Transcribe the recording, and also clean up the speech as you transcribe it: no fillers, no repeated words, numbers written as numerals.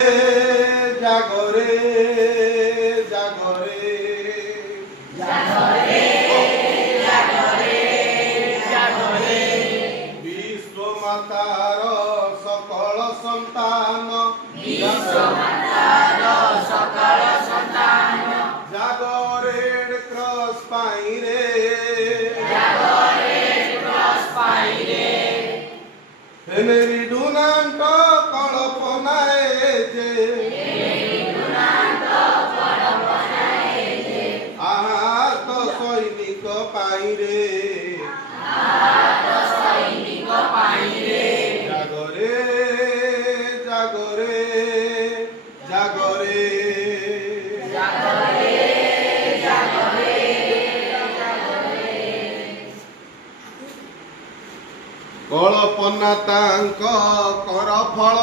জাগরে জাগরে জাগরে জাগরে জাগরে বিশ্বমাতার সকল সন্তান বিশ্বমাতার সকল সন্তান জাগরে ক্রস পাইরে জাগরে ক্রস পাইরে হেনেরি ডুনান্ট কল্পনায় যে আহাত সৈনিক পাইরে সৈনিক পাইরে জাগরে জাগরে জাগরে জাগরে জাগরে কল্পনা তাঙ্ক কর ফଳ